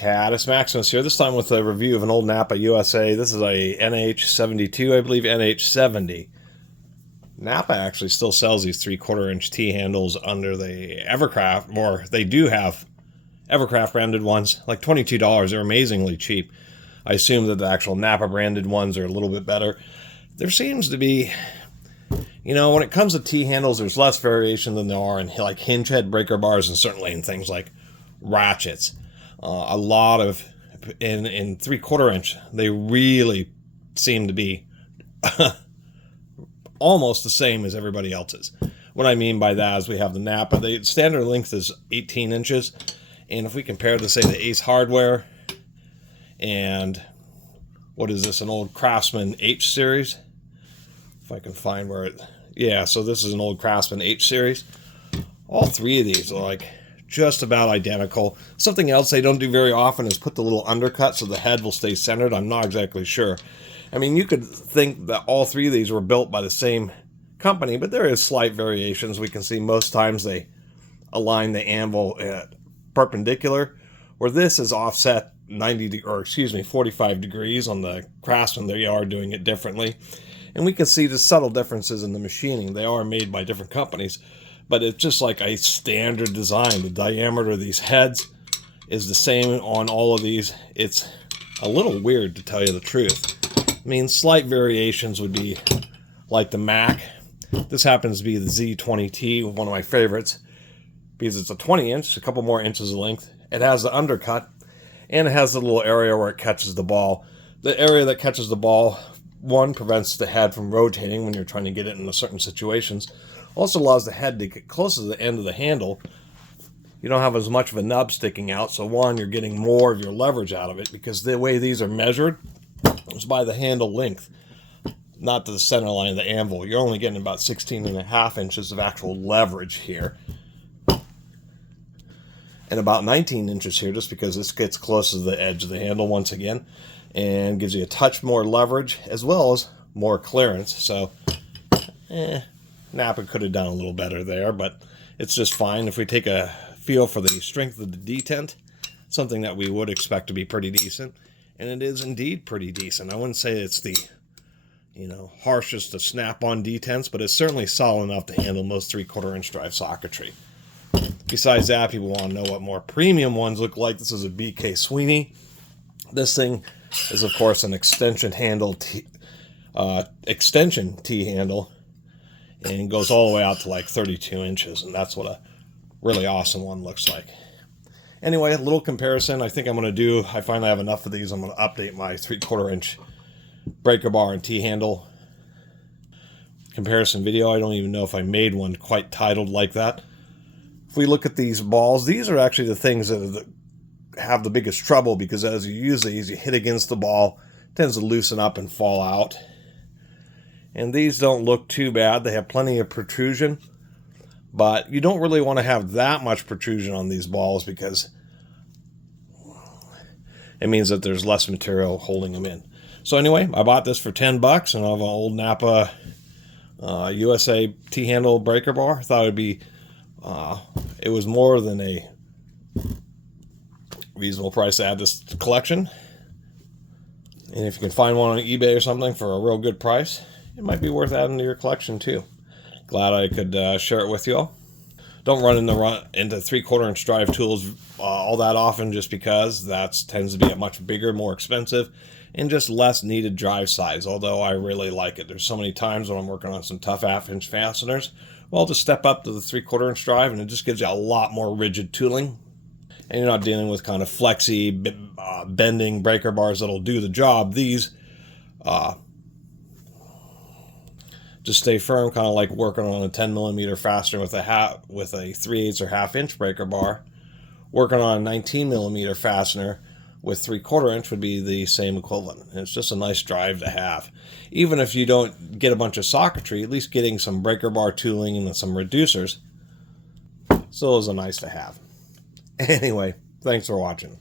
Catus Maximus here, this time with a review of an old Napa USA. This is a NH72, I believe, NH70. Napa actually still sells these 3/4 inch T-handles under the Evercraft, or they do have Evercraft branded ones, like $22. They're amazingly cheap. I assume that the actual Napa branded ones are a little bit better. There seems to be, you know, when it comes to T-handles, there's less variation than there are in like hinge head breaker bars, and certainly in things like ratchets. A lot of, in 3/4 inch, they really seem to be almost the same as everybody else's. What I mean by that is we have the Napa, the standard length is 18 inches, and if we compare to, say, the Ace Hardware and what is this, an old Craftsman H series, if I can find where it, yeah, so this is an old Craftsman H series. All three of these are like just about identical. Something else they don't do very often is put the little undercut so the head will stay centered. I'm not exactly sure. I mean, you could think that all three of these were built by the same company, but there is slight variations. We can see most times they align the anvil at perpendicular, where this is offset 45 degrees on the Craftsman. They are doing it differently. And we can see the subtle differences in the machining. They are made by different companies, but it's just like a standard design. The diameter of these heads is the same on all of these. It's a little weird, to tell you the truth. I mean, slight variations would be like the Mac. This happens to be the Z20T, one of my favorites, because it's a 20 inch, a couple more inches of length. It has the undercut, and it has the little area where it catches the ball. The area that catches the ball, one, prevents the head from rotating when you're trying to get it into certain situations. Also allows the head to get close to the end of the handle. You don't have as much of a nub sticking out, so one, you're getting more of your leverage out of it, because the way these are measured is by the handle length, not to the center line of the anvil. You're only getting about 16.5 inches of actual leverage here, and about 19 inches here, just because this gets close to the edge of the handle once again, and gives you a touch more leverage as well as more clearance. So, Napa could have done a little better there, but it's just fine. If we take a feel for the strength of the detent, something that we would expect to be pretty decent, and it is indeed pretty decent. I wouldn't say it's the, you know, harshest of snap-on detents, but it's certainly solid enough to handle most 3/4 inch drive socketry. Besides that, people want to know what more premium ones look like. This is a BK Sweeney. This thing is, of course, an extension T-handle, and goes all the way out to like 32 inches, and that's what a really awesome one looks like. Anyway, a little comparison. I think I'm going to do, I finally have enough of these. I'm going to update my 3/4 inch breaker bar and T-handle comparison video. I don't even know if I made one quite titled like that. If we look at these balls, these are actually the things that have the biggest trouble, because as you use these, you hit against the ball, it tends to loosen up and fall out. And these don't look too bad. They have plenty of protrusion, but you don't really want to have that much protrusion on these balls, because it means that there's less material holding them in. So anyway, I bought this for $10, and I have an old Napa USA T-handle breaker bar. I thought it was more than a reasonable price to add this to the collection. And if you can find one on eBay or something for a real good price, it might be worth adding to your collection too. Glad I could share it with you all. Don't run into 3/4 inch drive tools all that often, just because that tends to be a much bigger, more expensive, and just less needed drive size, although I really like it. There's so many times when I'm working on some tough 1/2 inch fasteners, well, just step up to the 3/4 inch drive, and it just gives you a lot more rigid tooling, and you're not dealing with kind of flexy, bending breaker bars that'll do the job. These just stay firm, kind of like working on a 10mm fastener with a 3/8 or 1/2 inch breaker bar. Working on a 19mm fastener with 3/4 inch would be the same equivalent. And it's just a nice drive to have. Even if you don't get a bunch of socketry, at least getting some breaker bar tooling and some reducers still is a nice to have. Anyway, thanks for watching.